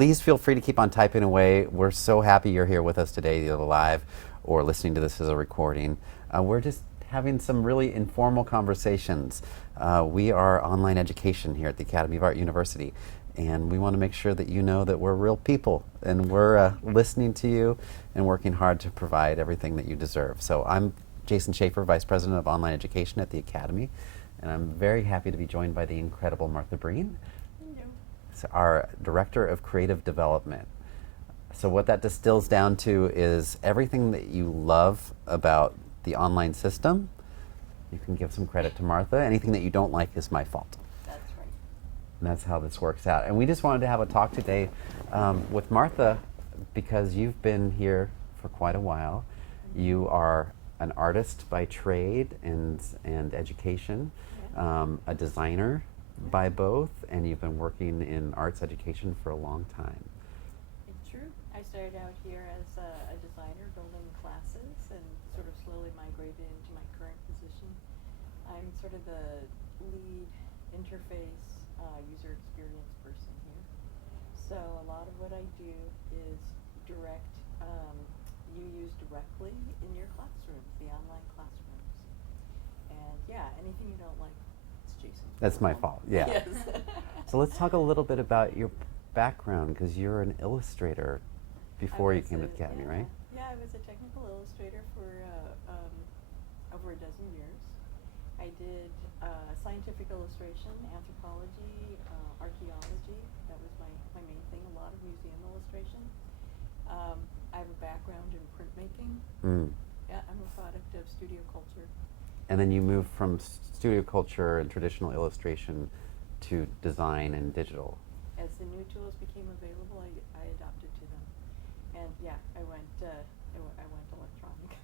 Please feel free to keep on typing away. We're so happy you're here with us today, either live or listening to this as a recording. We're just having some really informal conversations. We are online education here at the Academy of Art University, and we want to make sure that you know that we're real people and we're listening to you and working hard to provide everything that you deserve. So I'm Jason Shaeffer, Vice President of Online Education at the Academy, and I'm very happy to be joined by the incredible Martha Breen, our Director of Creative Development. So what that distills down to is everything that you love about the online system, you can give some credit to Martha. Anything that you don't like is my fault. That's right. And that's how this works out. And we just wanted to have a talk today with Martha because you've been here for quite a while. You are an artist by trade and education, a designer by both, and you've been working in arts education for a long time. It's true. I started out here as a designer building classes and sort of slowly migrated into my current position. I'm sort of the lead interface user experience person here. So a lot of what I do is direct you use directly in your classrooms, the online classrooms. And yeah, anything you don't like, it's Jason's That's my problem. fault, yeah. Yes. So let's talk a little bit about your background, because you're an illustrator before you came to the Academy, right? Yeah, I was a technical illustrator for over a dozen years. I did scientific illustration, anthropology, archaeology. That was my main thing, a lot of museum illustration. I have a background in printmaking. Yeah, I'm a product of studio culture. And then you moved from studio culture and traditional illustration to design and digital. As the new tools became available, I adopted to them. And yeah, I went electronic.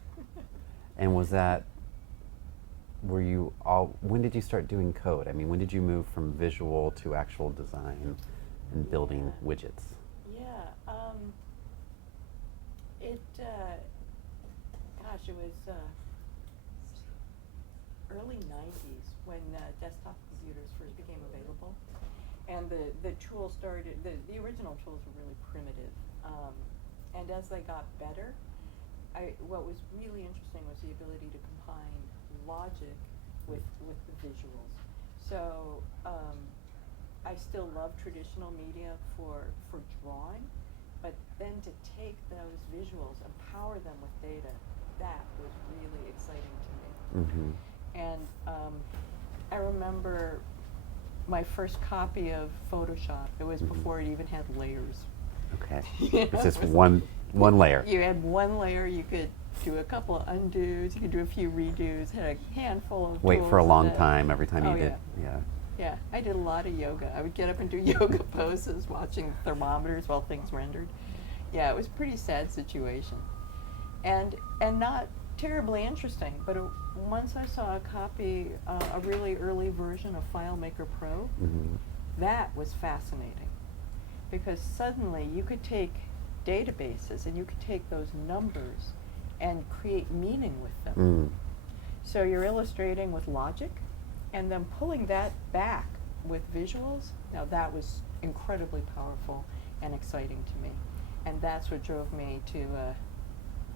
And was that, when did you start doing code? I mean, when did you move from visual to actual design and building widgets? Yeah, it was early 90s when desktop computers first became available. And the tools started, the original tools were really primitive. And as they got better, what was really interesting was the ability to combine logic with the visuals. So I still love traditional media for drawing, but then to take those visuals and power them with data, that was really exciting to me. Mm-hmm. And I remember my first copy of Photoshop. It was before it even had layers. Okay. It's It's just one layer. You had one layer. You could do a couple of undos. You could do a few redos. Had a handful of Wait tools for a long and time every time Oh, you did. yeah. Yeah. Yeah, I did a lot of yoga. I would get up and do yoga poses, watching thermometers while things rendered. Yeah, it was a pretty sad situation, and not terribly interesting. But once I saw a copy, a really early version of FileMaker Pro, that was fascinating, because suddenly you could take databases and you could take those numbers and create meaning with them. So you're illustrating with logic, and then pulling that back with visuals. Now that was incredibly powerful and exciting to me, and that's what drove me to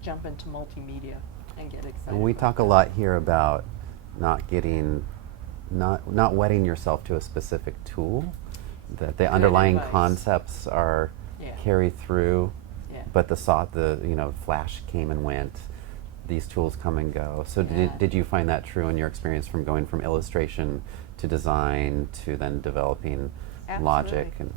jump into multimedia and get excited. And we talk a lot here about not wedding yourself to a specific tool, that the underlying advice. Concepts are carried through, but the Flash came and went. These tools come and go. So did you find that true in your experience from going from illustration to design to then developing logic? And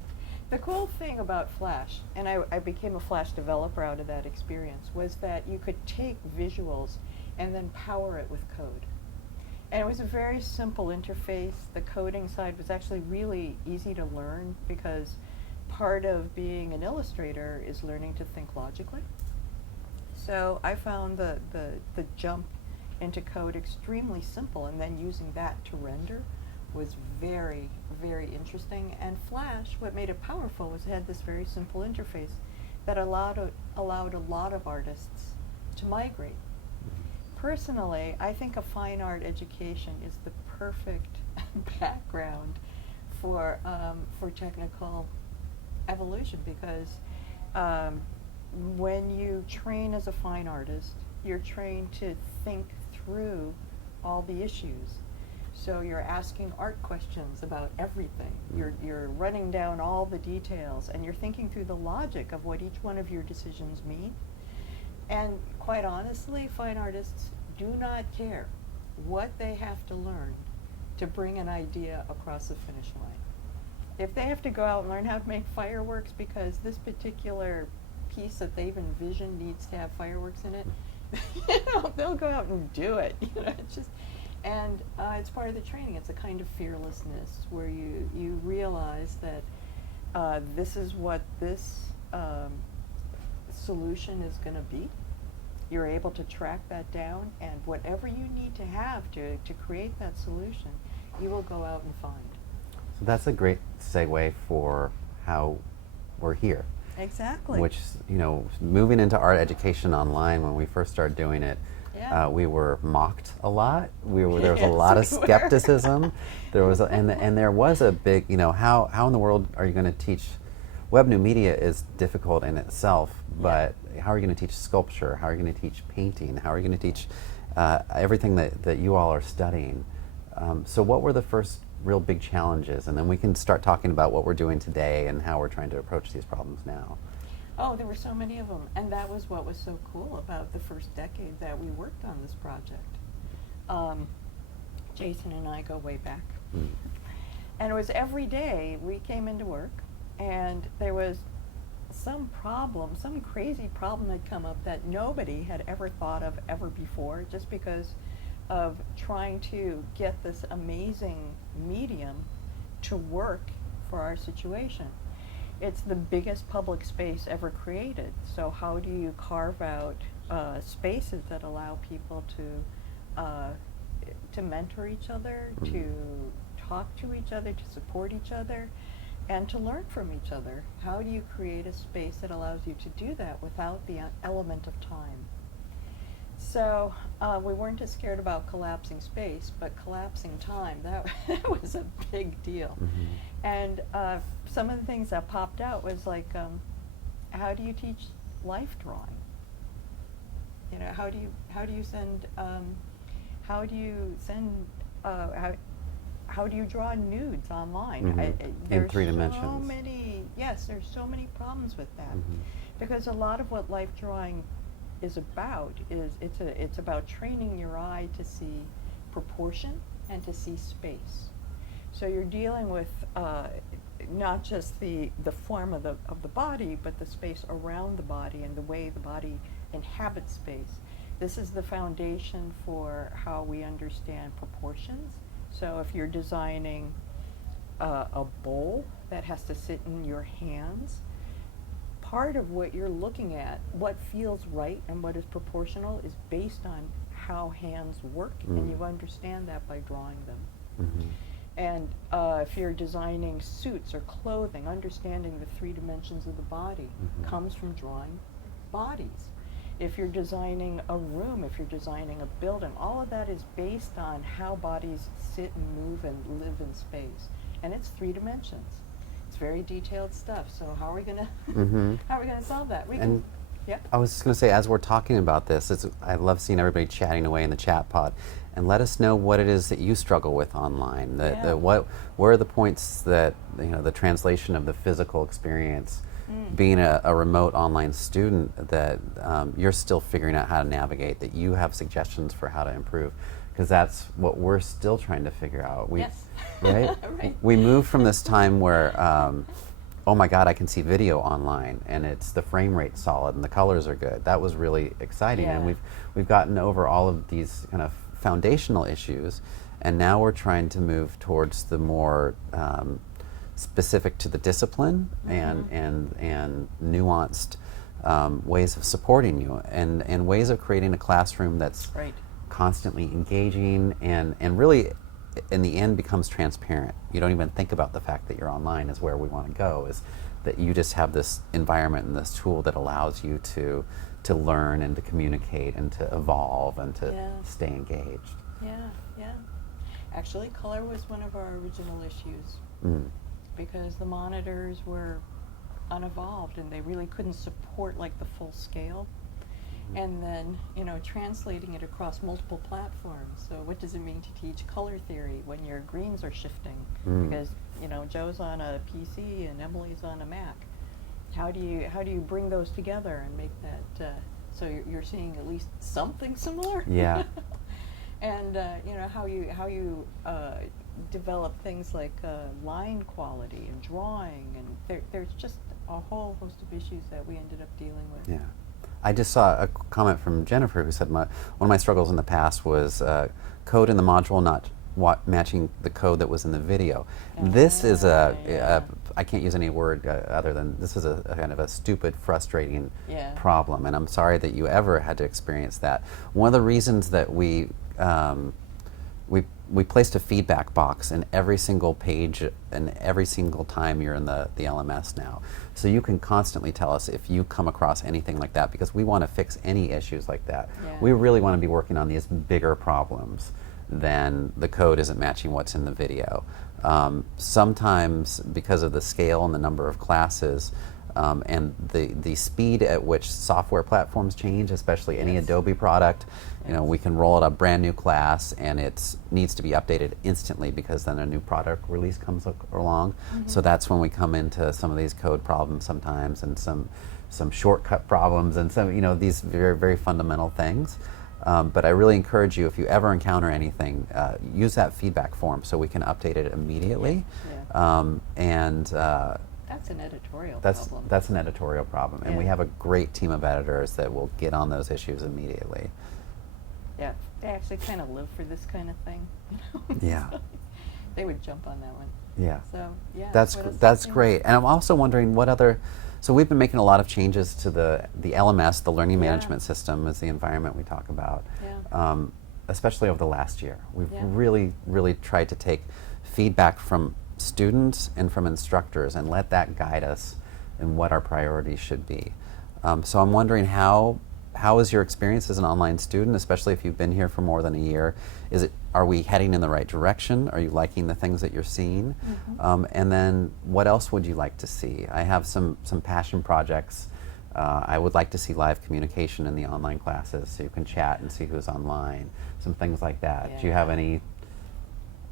the cool thing about Flash, and I became a Flash developer out of that experience, was that you could take visuals and then power it with code. And it was a very simple interface. The coding side was actually really easy to learn, because part of being an illustrator is learning to think logically. So I found the jump into code extremely simple, and then using that to render was very, very interesting. And Flash, what made it powerful was it had this very simple interface that allowed a lot of artists to migrate. Personally, I think a fine art education is the perfect background for technical evolution, because um, when you train as a fine artist, you're trained to think through all the issues. So you're asking art questions about everything. You're running down all the details, and you're thinking through the logic of what each one of your decisions mean. And quite honestly, fine artists do not care what they have to learn to bring an idea across the finish line. If they have to go out and learn how to make fireworks because this particular piece that they've envisioned needs to have fireworks in it, they'll go out and do it. It's just, and it's part of the training. It's a kind of fearlessness where you realize that this is what this solution is going to be. You're able to track that down, and whatever you need to have to create that solution, you will go out and find. So that's a great segue for how we're here. Exactly. Which, moving into art education online, when we first started doing it, Yeah. we were mocked a lot. There was a Yes, lot of we were. skepticism. There was, and there was a big, how in the world are you going to teach? Web new media is difficult in itself, but how are you going to teach sculpture? How are you going to teach painting? How are you going to teach everything that you all are studying? So what were the first real big challenges? And then we can start talking about what we're doing today and how we're trying to approach these problems now. Oh, there were so many of them, and that was what was so cool about the first decade that we worked on this project. Jason and I go way back. And it was every day we came into work, and there was some problem, some crazy problem had come up that nobody had ever thought of ever before, just because of trying to get this amazing medium to work for our situation. It's the biggest public space ever created, so how do you carve out spaces that allow people to mentor each other, to talk to each other, to support each other, and to learn from each other? How do you create a space that allows you to do that without the element of time? So we weren't as scared about collapsing space, but collapsing time, that was a big deal. And some of the things that popped out was like, how do you teach life drawing? How do you draw nudes online? In 3 dimensions. There's so many problems with that, because a lot of what life drawing is about it's about training your eye to see proportion and to see space. So you're dealing with not just the form of the body, but the space around the body and the way the body inhabits space. This is the foundation for how we understand proportions. So if you're designing a bowl that has to sit in your hands, part of what you're looking at, what feels right and what is proportional, is based on how hands work, and you understand that by drawing them. And if you're designing suits or clothing, understanding the 3 dimensions of the body comes from drawing bodies. If you're designing a room, if you're designing a building, all of that is based on how bodies sit and move and live in space. And it's 3 dimensions. It's very detailed stuff. So how are we gonna how are we gonna solve that? I was just going to say, as we're talking about this, I love seeing everybody chatting away in the chat pod, and let us know what it is that you struggle with online. Where are the points that the translation of the physical experience, being a remote online student, that you're still figuring out how to navigate, that you have suggestions for how to improve, because that's what we're still trying to figure out. Yes. Right? Right. We moved from this time where, oh my God, I can see video online, and it's the frame rate solid and the colors are good. That was really exciting, and we've gotten over all of these kind of foundational issues, and now we're trying to move towards the more specific to the discipline and nuanced ways of supporting you, and ways of creating a classroom that's constantly engaging and really in the end becomes transparent. You don't even think about the fact that you're online is where we want to go, is that you just have this environment and this tool that allows you to learn and to communicate and to evolve and to stay engaged. Actually, color was one of our original issues, because the monitors were unevolved, and they really couldn't support like the full scale. And then, translating it across multiple platforms. So what does it mean to teach color theory when your greens are shifting? Because, Joe's on a PC and Emily's on a Mac. How do you bring those together and make that so you're seeing at least something similar? Yeah. And how you develop things like line quality and drawing, and there's just a whole host of issues that we ended up dealing with. Yeah. I just saw a comment from Jennifer who said one of my struggles in the past was code in the module not matching the code that was in the video. This is I can't use any word other than this is a kind of a stupid, frustrating problem, and I'm sorry that you ever had to experience that. One of the reasons that we placed a feedback box in every single page and every single time you're in the LMS now. So you can constantly tell us if you come across anything like that, because we want to fix any issues like that. Yeah. We really want to be working on these bigger problems than the code isn't matching what's in the video. Sometimes because of the scale and the number of classes, and the speed at which software platforms change, especially any Adobe product, we can roll out a brand new class and it needs to be updated instantly because then a new product release comes along. So that's when we come into some of these code problems sometimes, and some shortcut problems, and some these very, very fundamental things. But I really encourage you, if you ever encounter anything, use that feedback form so we can update it immediately. That's an editorial problem. That's an editorial problem, and we have a great team of editors that will get on those issues immediately. Yeah, they actually kind of live for this kind of thing. Yeah. So they would jump on that one. Yeah. So yeah. That's great. And I'm also wondering what other. So we've been making a lot of changes to the LMS, the learning management system, is the environment we talk about. Yeah. Especially over the last year, we've really, really tried to take feedback from students and from instructors and let that guide us in what our priorities should be. So I'm wondering how is your experience as an online student, especially if you've been here for more than a year? Are we heading in the right direction? Are you liking the things that you're seeing? And then what else would you like to see? I have some passion projects. I would like to see live communication in the online classes so you can chat and see who's online, some things like that. Yeah. Do you have any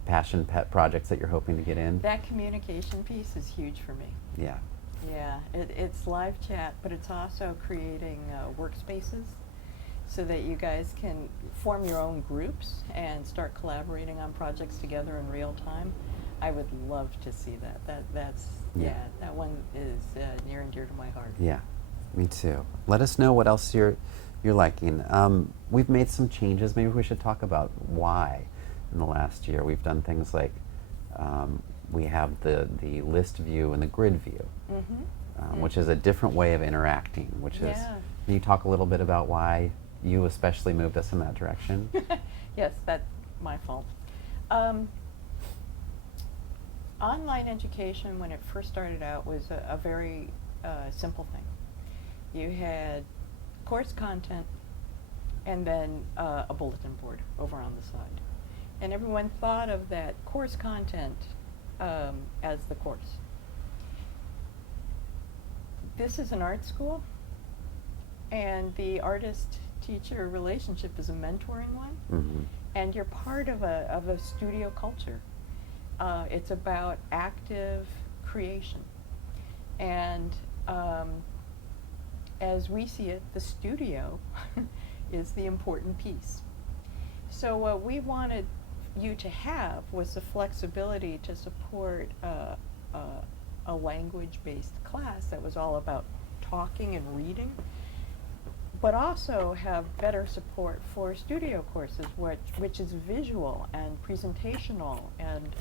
passion pet projects that you're hoping to get in? That communication piece is huge for me. Yeah. Yeah, it's live chat, but it's also creating workspaces so that you guys can form your own groups and start collaborating on projects together in real time. I would love to see that. That one is near and dear to my heart. Yeah, me too. Let us know what else you're liking. We've made some changes. Maybe we should talk about why in the last year. We've done things like we have the list view and the grid view, which is a different way of interacting, which is, can you talk a little bit about why you especially moved us in that direction? Yes, that's my fault. Online education, when it first started out, was a very simple thing. You had course content and then a bulletin board over on the side. And everyone thought of that course content as the course. This is an art school, and the artist-teacher relationship is a mentoring one, and you're part of a studio culture. It's about active creation, and as we see it, the studio is the important piece. So what we wanted you to have was the flexibility to support a language-based class that was all about talking and reading, but also have better support for studio courses, which is visual and presentational, and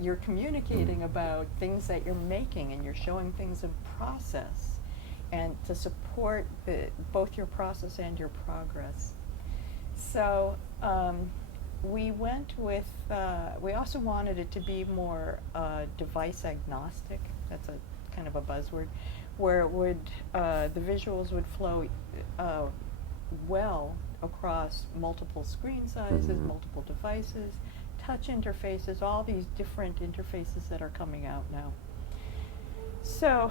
you're communicating about things that you're making, and you're showing things in process, and to support both your process and your progress. So we went with, we also wanted it to be more device agnostic. That's a kind of a buzzword, where it would, the visuals would flow well across multiple screen sizes, multiple devices, touch interfaces, all these different interfaces that are coming out now. So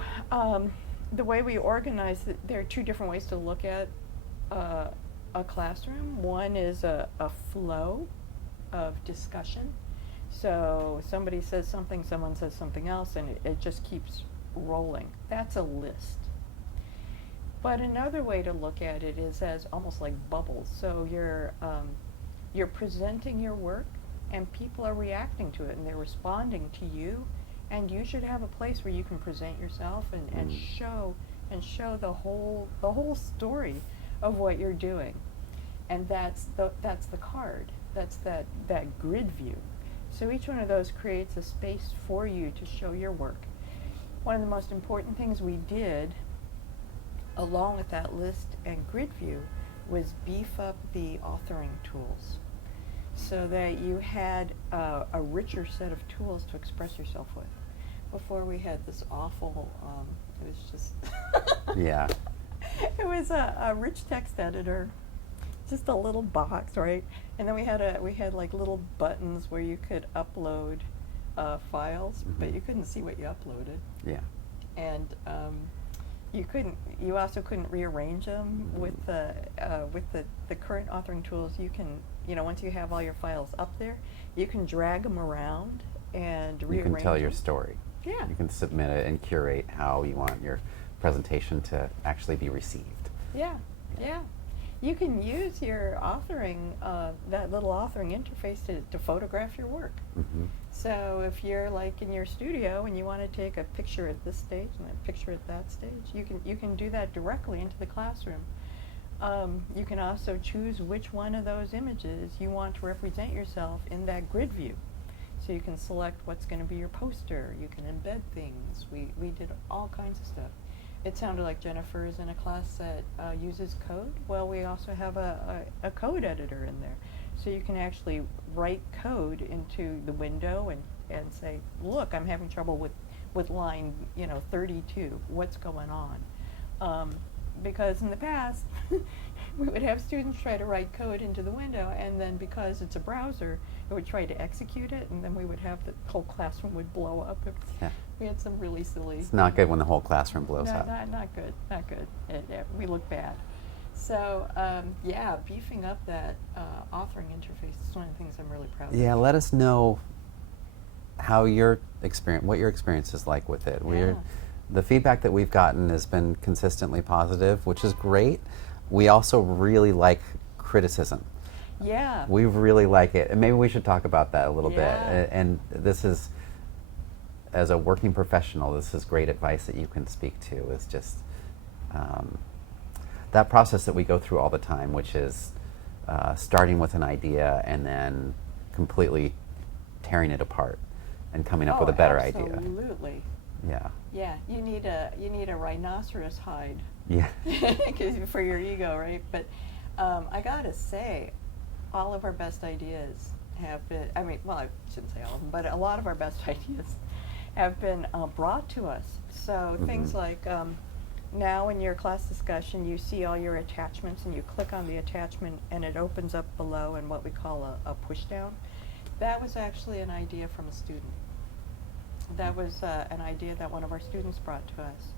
the way we organize it, there are two different ways to look at uh, a classroom. One is a flow of discussion. So somebody says something, someone says something else, and it just keeps rolling. That's a list. But another way to look at it is as almost like bubbles. So you're presenting your work, and people are reacting to it, and they're responding to you, and you should have a place where you can present yourself and show the whole story of what you're doing, and that's the card. That's that grid view. So each one of those creates a space for you to show your work. One of the most important things we did along with that list and grid view was beef up the authoring tools so that you had a richer set of tools to express yourself with. Before we had this awful, it was just, Yeah. it was a rich text editor, just a little box, right? And then we had like little buttons where you could upload files, but you couldn't see what you uploaded. Yeah. And you also couldn't rearrange them with the current authoring tools. You can, once you have all your files up there, you can drag them around and rearrange You can tell your them. story. Yeah. You can submit it and curate how you want your presentation to actually be received. Yeah, yeah. You can use your authoring, that little authoring interface to photograph your work. Mm-hmm. So if you're like in your studio and you want to take a picture at this stage and a picture at that stage, you can do that directly into the classroom. You can also choose which one of those images you want to represent yourself in that grid view. So you can select what's going to be your poster. You can embed things. We did all kinds of stuff. It sounded like Jennifer is in a class that uses code. Well, we also have a code editor in there. So you can actually write code into the window and say, look, I'm having trouble with line 32. What's going on? Because in the past, we would have students try to write code into the window, and then because it's a browser, it would try to execute it, and then we would have the whole classroom would blow up. Yeah. We had some really silly. It's not good when the whole classroom blows up. Not good. Not good. We look bad. So yeah, beefing up that authoring interface is one of the things I'm really proud of. Yeah, let us know how what your experience is like with it. The feedback that we've gotten has been consistently positive, which is great. We also really like criticism. Yeah. We really like it, and maybe we should talk about that a little bit. And this is, as a working professional, this is great advice that you can speak to. Is just that process that we go through all the time, which is starting with an idea and then completely tearing it apart and coming up with a better idea. Absolutely. Yeah. Yeah, you need a rhinoceros hide. Yeah. For your ego, right? But I gotta say, all of our best ideas have been. I mean, well, I shouldn't say all of them, but a lot of our best ideas have been brought to us. So things like now in your class discussion, you see all your attachments, and you click on the attachment, and it opens up below in what we call a push down. That was actually an idea from a student. That was an idea that one of our students brought to us.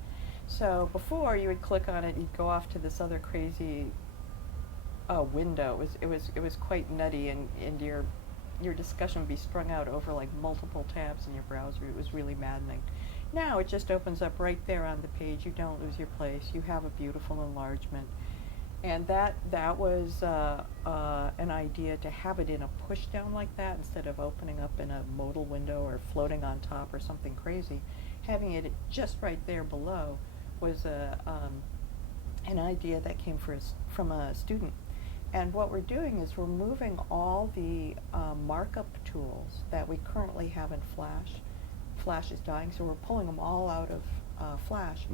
So before, you would click on it, you'd go off to this other crazy window. It was quite nutty, and your discussion would be strung out over like multiple tabs in your browser. It was really maddening. Now it just opens up right there on the page. You don't lose your place. You have a beautiful enlargement. And that was an idea to have it in a push down like that instead of opening up in a modal window or floating on top or something crazy. Having it just right there below was an idea that came from a student. And what we're doing is we're moving all the markup tools that we currently have in Flash. Flash is dying, so we're pulling them all out of Flash,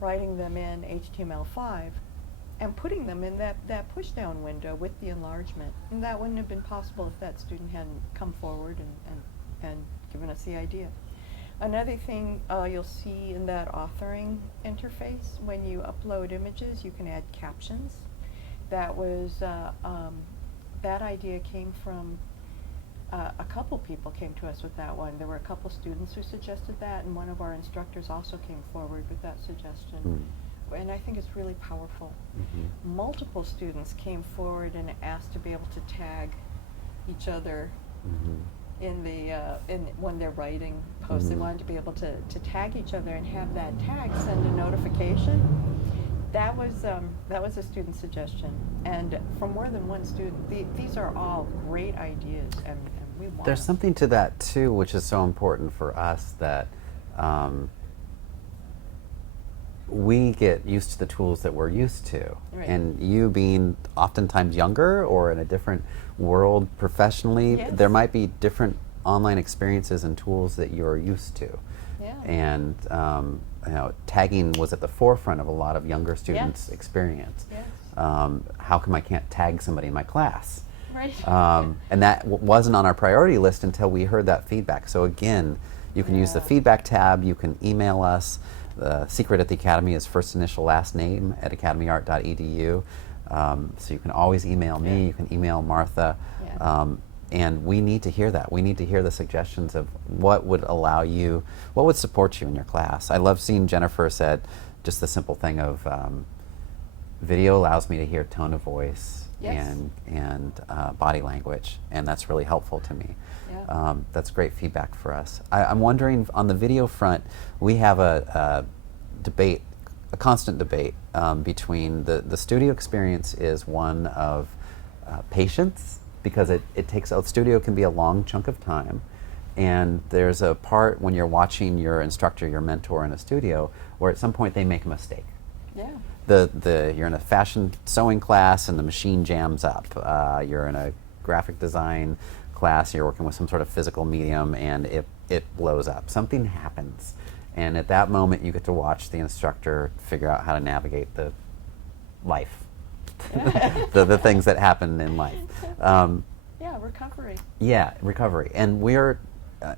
writing them in HTML5, and putting them in that push-down window with the enlargement. And that wouldn't have been possible if that student hadn't come forward and given us the idea. Another thing you'll see in that authoring interface, when you upload images, you can add captions. That was, that idea came from a couple people came to us with that one. There were a couple students who suggested that, and one of our instructors also came forward with that suggestion. Mm. And I think it's really powerful. Mm-hmm. Multiple students came forward and asked to be able to tag each other Mm-hmm. in when they're writing posts. They Mhm. wanted to be able to tag each other and have that tag send a notification. That was a student suggestion, and from more than one student. These are all great ideas, and we want. There's them. something to that too, which is so important for us, that we get used to the tools that we're used to. Right. And you being oftentimes younger or in a different world professionally, Yes. there might be different online experiences and tools that you're used to. Yeah. And tagging was at the forefront of a lot of younger students' Yes. experience. Yes. How come I can't tag somebody in my class? Right. And that wasn't on our priority list until we heard that feedback. So again, you can use the Yeah. feedback tab, you can email us. The secret at the Academy is first initial last name at academyart.edu. So you can always email me, Yeah. you can email Martha. Yeah. And we need to hear that. We need to hear the suggestions of what would allow you, what would support you in your class. I love seeing Jennifer said just the simple thing of video allows me to hear tone of voice Yes. and body language, and that's really helpful to me. Yeah. That's great feedback for us. I'm wondering, on the video front, we have a debate, a constant debate between the studio experience is one of patience, because it takes, a studio can be a long chunk of time, and there's a part when you're watching your instructor, your mentor in a studio, where at some point they make a mistake. Yeah. You're in a fashion sewing class and the machine jams up. You're in a graphic design class, you're working with some sort of physical medium, and it blows up. Something happens, and at that moment you get to watch the instructor figure out how to navigate the life, the things that happen in life. Yeah, recovery. Yeah, recovery. And we're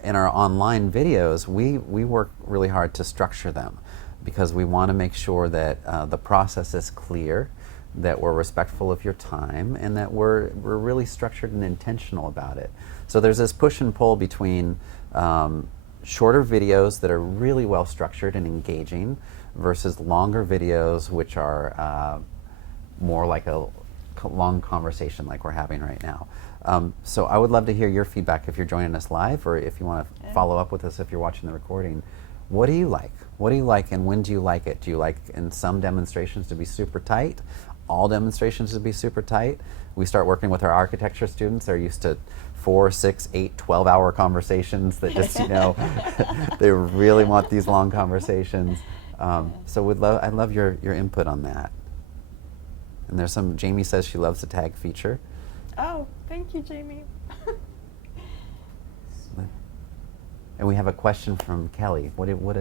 in our online videos, we work really hard to structure them, because we want to make sure that the process is clear, that we're respectful of your time, and that we're really structured and intentional about it. So there's this push and pull between shorter videos that are really well structured and engaging versus longer videos which are more like a long conversation like we're having right now. So I would love to hear your feedback if you're joining us live, or if you want to follow up with us if you're watching the recording. What do you like? What do you like, and when do you like it? Do you like in some demonstrations to be super tight? All demonstrations to be super tight? We start working with our architecture students. They're used to 4, 6, 8, 12-hour conversations that just, they really want these long conversations. So I'd love your input on that. And there's Jamie says she loves the tag feature. Oh, thank you, Jamie. And we have a question from Kelly. What are Someone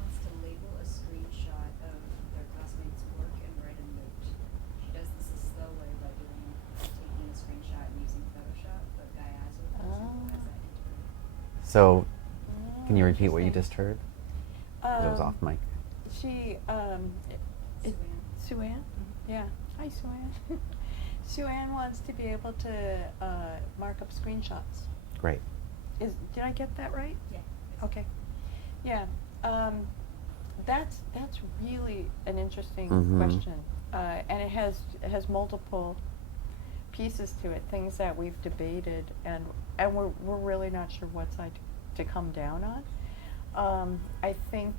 wants to label a screenshot of their classmate's work and write a note. She does this a slow way by taking a screenshot and using Photoshop, but Gyazo has that integrated. So, can you repeat what you just heard? It was Um, off mic. She, Sue Ann? Yeah. Hi, Sue Ann. Sue Ann wants to be able to mark up screenshots. Great. Did I get that right? Yeah. Okay. Yeah. That's really an interesting Mhm. question, and it has multiple pieces to it, things that we've debated, and we're really not sure what side to come down on. I think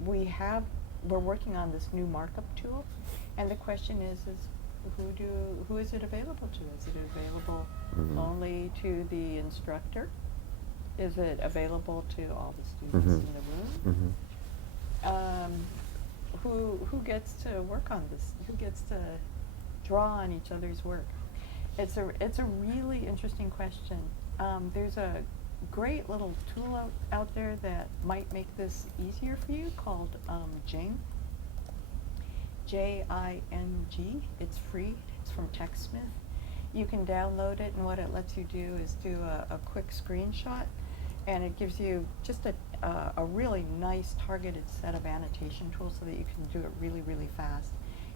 we're working on this new markup tool, and the question is who is it available to? Is it available Mhm. only to the instructor? Is it available to all the students Mhm. in the room? Mhm. Who gets to work on this? Who gets to draw on each other's work? It's a really interesting question. There's a great little tool out there that might make this easier for you, called Jing. Jing. It's free. It's from TechSmith. You can download it, and what it lets you do is do a quick screenshot, and it gives you just a really nice targeted set of annotation tools so that you can do it really, really fast.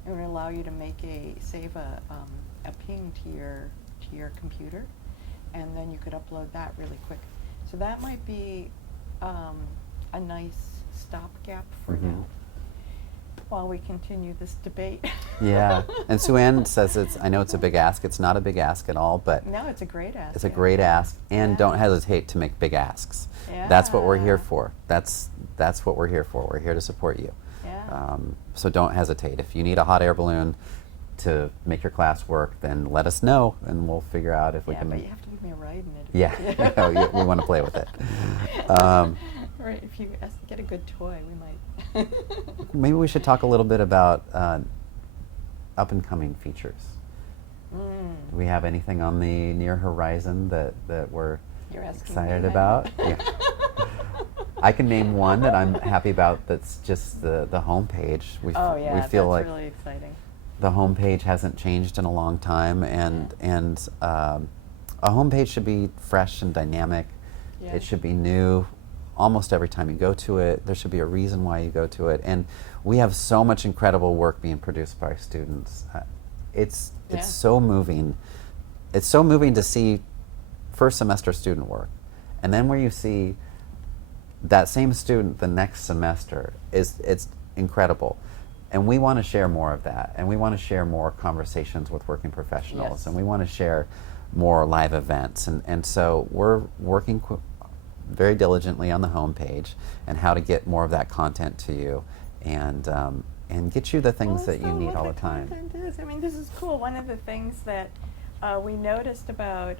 It would allow you to save a ping to your to your computer, and then you could upload that really quick. So that might be a nice stopgap for now while we continue this debate. Yeah, and Sue Ann says I know it's a big ask. It's not a big ask at all, but No, it's a great ask. it's a great ask, and Yeah. don't hesitate to make big asks. That's what we're here Yeah. for. That's what we're here for. We're here to support you. Yeah. So don't hesitate. If you need a hot air balloon to make your class work, then let us know, and we'll figure out if we Yeah, can but make. you have to give me a ride in it. Yeah, yeah, we want to play with it. Right, if you get a good toy, we might. Maybe we should talk a little bit about up and coming features. Do we have anything on the near horizon that we're You're asking excited me, about? honey. Yeah. I can name one that I'm happy about. That's just the homepage. Oh yeah, we feel that's like really exciting. the homepage hasn't changed in a long time, and a homepage should be fresh and dynamic. Yeah. It should be new almost every time you go to it. There should be a reason why you go to it, and we have so much incredible work being produced by our students. It's Yeah. so moving. It's so moving to see first semester student work, and then where you see that same student the next semester it's incredible. And we want to share more of that, and we want to share more conversations with working professionals, Yes. and we want to share more live events, and so we're working very diligently on the homepage and how to get more of that content to you, and get you the things that you Also, need what all the time. content is. I mean, this is cool. One of the things that we noticed about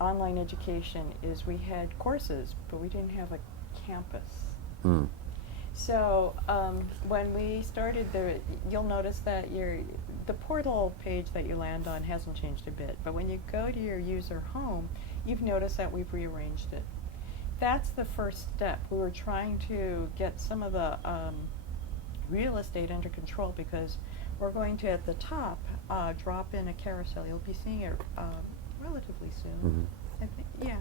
online education is we had courses, but we didn't have a campus. Mm. So when we started you'll notice that the portal page that you land on hasn't changed a bit. But when you go to your user home, you've noticed that we've rearranged it. That's the first step. We were trying to get some of the real estate under control, because we're going to, at the top, drop in a carousel. You'll be seeing it relatively soon. I think, yeah.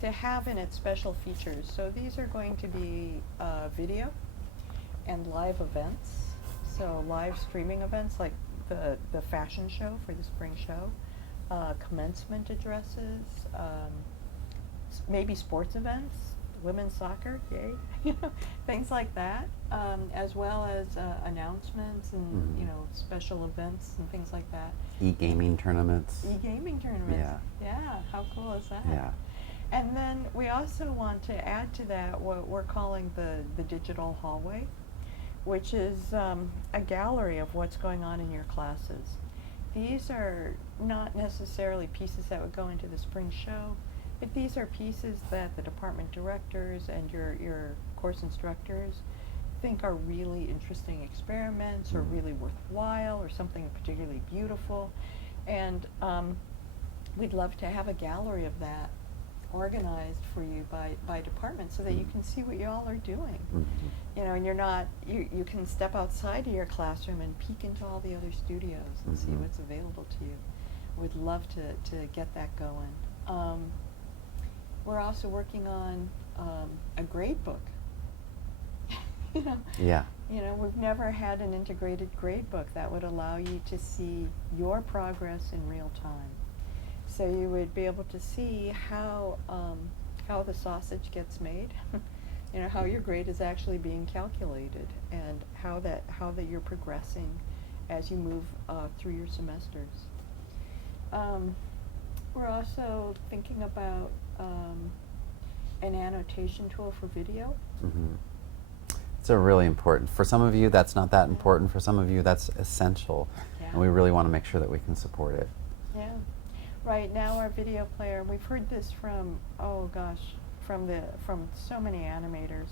To have in it special features. So these are going to be video and live events. So live streaming events like the fashion show for the spring show, commencement addresses, maybe sports events, women's soccer, yay, things like that, as well as announcements and special events and things like that. E-gaming tournaments. E-gaming tournaments. Yeah. Yeah, how cool is that? Yeah. And then we also want to add to that what we're calling the digital hallway, which is a gallery of what's going on in your classes. These are not necessarily pieces that would go into the spring show, but these are pieces that the department directors and your course instructors think are really interesting experiments or really worthwhile or something particularly beautiful. And we'd love to have a gallery of that organized for you by department, so that you can see what you all are doing. And you're not, you can step outside of your classroom and peek into all the other studios and see what's available to you. We'd love to get that going. We're also working on a grade book. Yeah. We've never had an integrated grade book that would allow you to see your progress in real time. So you would be able to see how the sausage gets made, how your grade is actually being calculated, and how that you're progressing as you move through your semesters. We're also thinking about an annotation tool for video. It's a really important. For some of you, that's not that important. For some of you, that's essential, and we really want to make sure that we can support it. Yeah. Right now, our video player, we've heard this from, from so many animators.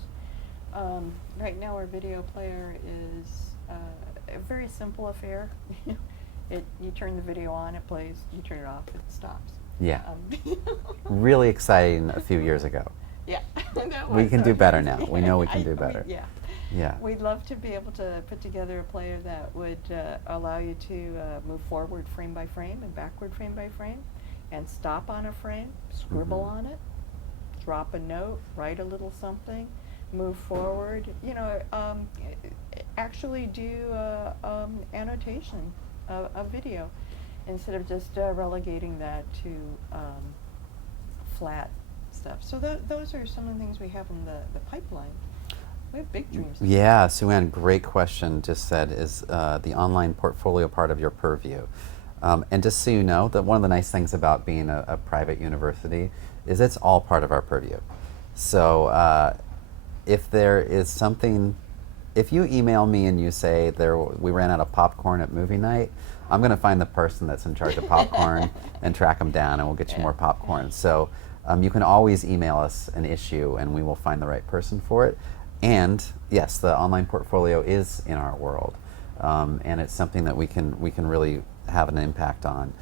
Right now, our video player is a very simple affair. You turn the video on, it plays. You turn it off, it stops. Yeah. Really exciting a few years ago. Yeah. We can do better now. We know we can do better. Yeah. Yeah. We'd love to be able to put together a player that would allow you to move forward frame by frame and backward frame by frame, and stop on a frame, scribble on it, drop a note, write a little something, move forward. Actually do annotation of video. instead of just relegating that to flat stuff. So those are some of the things we have in the pipeline. We have big dreams. Yeah, Sue Ann, great question. Just said, is the online portfolio part of your purview? And just so you know, that one of the nice things about being a private university is it's all part of our purview. So if there is something, if you email me and you say we ran out of popcorn at movie night, I'm going to find the person that's in charge of popcorn and track them down, and we'll get you more popcorn. So you can always email us an issue, and we will find the right person for it. And yes, the online portfolio is in our world, and it's something that we can really have an impact on.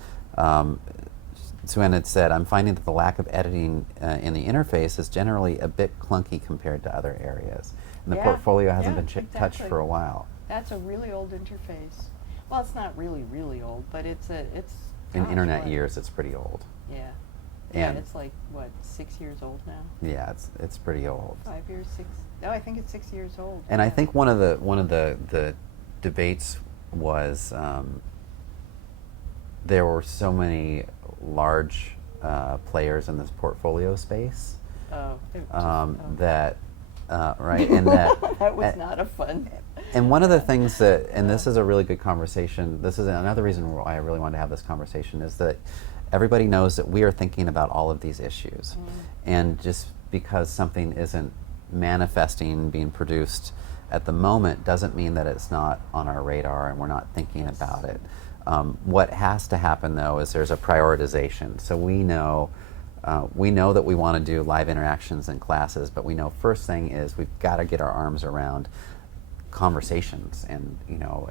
Sue Ann had said, I'm finding that the lack of editing in the interface is generally a bit clunky compared to other areas. And the portfolio hasn't been touched for a while. That's a really old interface. Well, it's not really, really old, but it's in internet years, it's pretty old. Yeah. And it's like, what, 6 years old now? Yeah, it's pretty old. 5 years, 6. No, I think it's 6 years old. And I think one of the debates was there were so many large players in this portfolio space. That right, and that that was not a fun. And one of the things that, and this is a really good conversation, this is another reason why I really wanted to have this conversation, is that everybody knows that we are thinking about all of these issues. And just because something isn't manifesting, being produced at the moment, doesn't mean that it's not on our radar and we're not thinking about it. What has to happen, though, is there's a prioritization. So we know that we want to do live interactions in classes, but we know first thing is we've got to get our arms around conversations and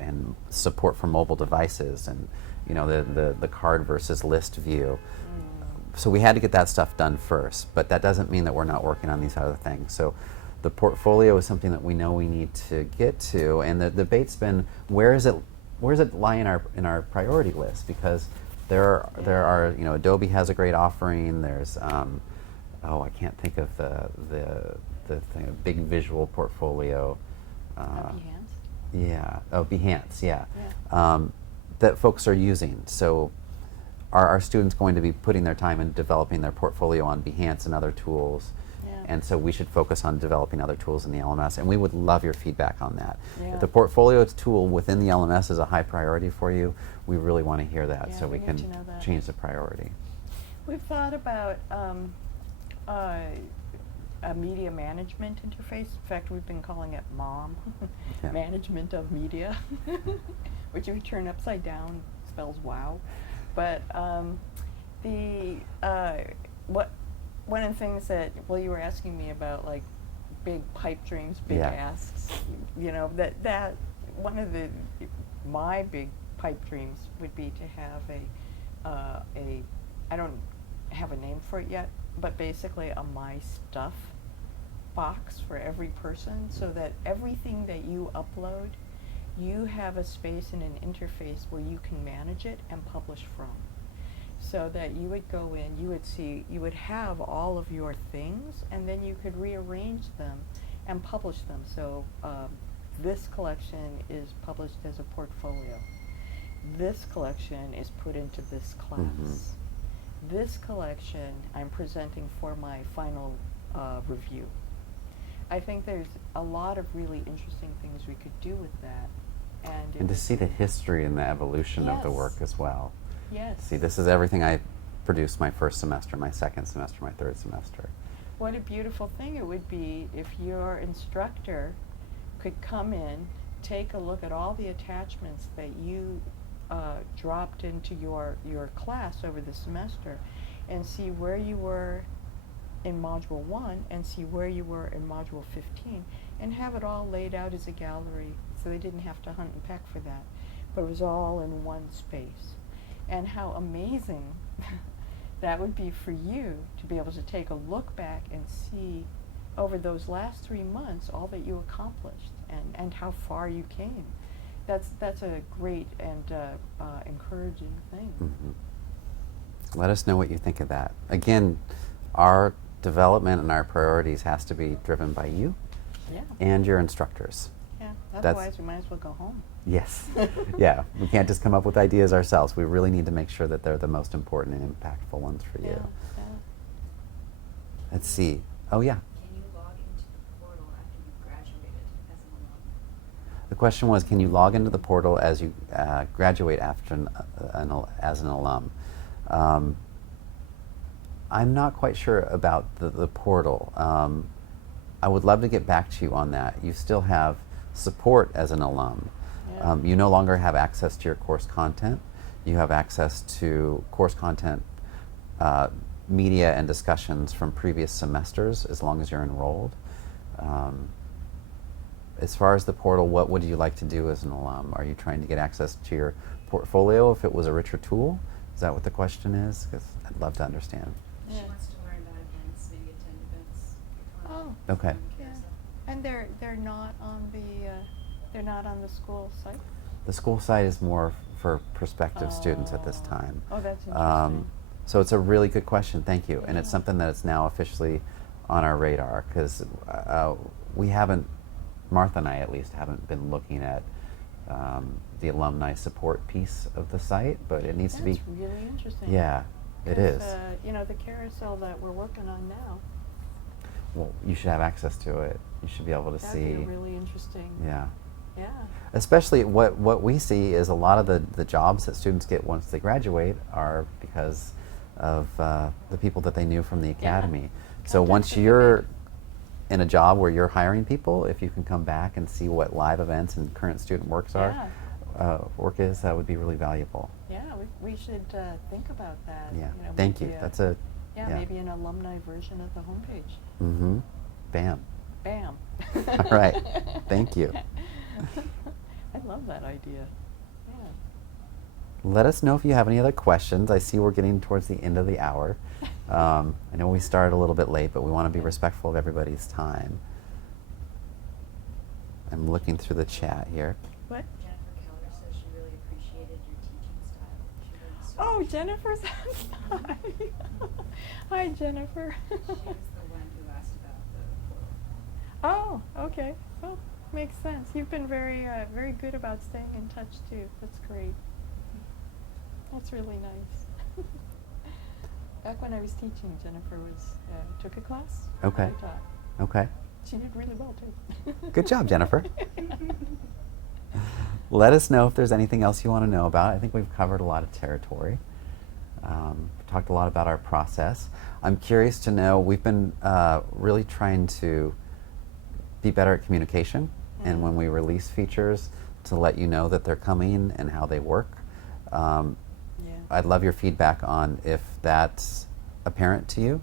and support for mobile devices and the card versus list view. So we had to get that stuff done first, but that doesn't mean that we're not working on these other things. So the portfolio is something that we know we need to get to, and the debate's been where does it lie in our priority list, because there are Adobe has a great offering. There's I can't think of the thing, a big visual portfolio. Behance? Yeah. Oh, Behance. Yeah. That folks are using. So, are our students going to be putting their time in developing their portfolio on Behance and other tools? And so we should focus on developing other tools in the LMS, and we would love your feedback on that. If the portfolio tool within the LMS is a high priority for you, we really want to hear that, so we can change the priority. We've thought about a media management interface. In fact, we've been calling it MOM, Management of Media, which if you turn upside down spells wow. But one of the things that, you were asking me about, like, big pipe dreams, big asks, that one of my big pipe dreams would be to have I don't have a name for it yet, but basically a My Stuff box for every person, so that everything that you upload, you have a space and an interface where you can manage it and publish from. So that you would go in, you would have all of your things, and then you could rearrange them and publish them. So this collection is published as a portfolio. This collection is put into this class. This collection I'm presenting for my final review. I think there's a lot of really interesting things we could do with that. And to see the history and the evolution of the work as well. Yes. See, this is everything I produced my first semester, my second semester, my third semester. What a beautiful thing it would be if your instructor could come in, take a look at all the attachments that you dropped into your class over the semester, and see where you were in Module 1 and see where you were in Module 15, and have it all laid out as a gallery, so they didn't have to hunt and peck for that, but it was all in one space. And how amazing that would be for you to be able to take a look back and see over those last 3 months all that you accomplished and how far you came. That's a great and encouraging thing. Let us know what you think of that. Again, our development and our priorities has to be driven by you and your instructors. Yeah. That's- Otherwise, we might as well go home. Yes. Yeah. We can't just come up with ideas ourselves. We really need to make sure that they're the most important and impactful ones for Yeah. you. Yeah. Let's see. Oh, yeah. Can you log into the portal after you've graduated as an alum? The question was, can you log into the portal as you graduate after as an alum? I'm not quite sure about the portal. I would love to get back to you on that. You still have support as an alum. Yeah. You no longer have access to your course content. You have access to course content, media, and discussions from previous semesters as long as you're enrolled. As far as the portal, what would you like to do as an alum? Are you trying to get access to your portfolio if it was a richer tool? Is that what the question is? Because I'd love to understand. She Yeah. wants to learn about events, maybe attend events. Oh. Okay. on Yeah. Carousel. And they're not on the school site. The school site is more for prospective students at this Oh. time. Oh, that's interesting. So it's a really good question. Thank you. And it's Yeah. something that is now officially on our radar because we haven't, Martha and I at least, haven't been looking at the alumni support piece of the site, but it needs to be. That's really interesting. Yeah, it 'Cause, is. The carousel that we're working on now. Well, you should have access to it. You should be able to That'd see. be really interesting. Yeah. Yeah. Especially what we see is a lot of the jobs that students get once they graduate are because of the people that they knew from the academy. So Contact once with the you're big- in a job where you're hiring people, if you can come back and see what live events and current student work is, that would be really valuable. Yeah, we should think about that. Yeah. You know, Thank you. maybe That's a yeah, maybe an alumni version of the homepage. Mm-hmm. Bam. Bam. All right. Thank you. I love that idea. Yeah. Let us know if you have any other questions. I see we're getting towards the end of the hour. I know we started a little bit late, but we want to be respectful of everybody's time. I'm looking through the chat here. What? Jennifer Keller says she really appreciated your teaching style. She learned so Oh, much. Jennifer's hi. Hi, Jennifer. She was the one who asked about the portal. Oh, okay. Well, makes sense. You've been very good about staying in touch too. That's great. That's really nice. Back when I was teaching, Jennifer took a class. Okay. I taught. Okay. She did really well too. Good job, Jennifer. Let us know if there's anything else you want to know about. I think we've covered a lot of territory. Talked a lot about our process. I'm curious to know, we've been really trying to be better at communication, and when we release features, to let you know that they're coming and how they work. Yeah. I'd love your feedback on if that's apparent to you,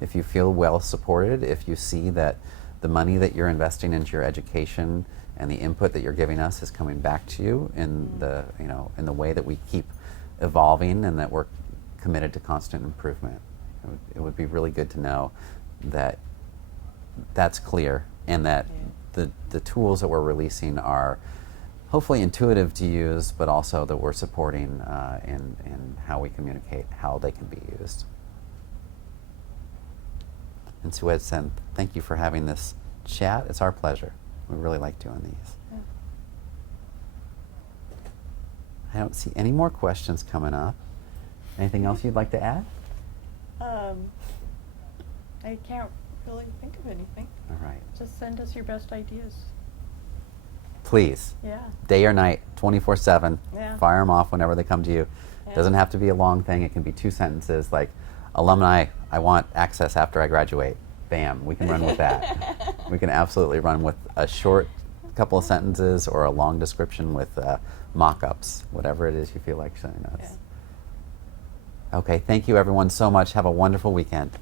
if you feel well supported, if you see that the money that you're investing into your education and the input that you're giving us is coming back to you in in the way that we keep evolving and that we're committed to constant improvement. It would be really good to know that that's clear and that the tools that we're releasing are hopefully intuitive to use, but also that we're supporting in how we communicate, how they can be used. And Sued Sen, thank you for having this chat. It's our pleasure. We really like doing these. Yeah. I don't see any more questions coming up. Anything else you'd like to add? I can't really think of anything. All right. Just send us your best ideas. Please, Yeah. day or night, 24/7. Yeah. Fire them off whenever they come to you. Yeah. Doesn't have to be a long thing. It can be 2 sentences like, alumni, I want access after I graduate. Bam, we can run with that. We can absolutely run with a short couple of sentences or a long description with mock-ups, whatever it is you feel like showing us. Yeah. Okay, thank you everyone so much. Have a wonderful weekend.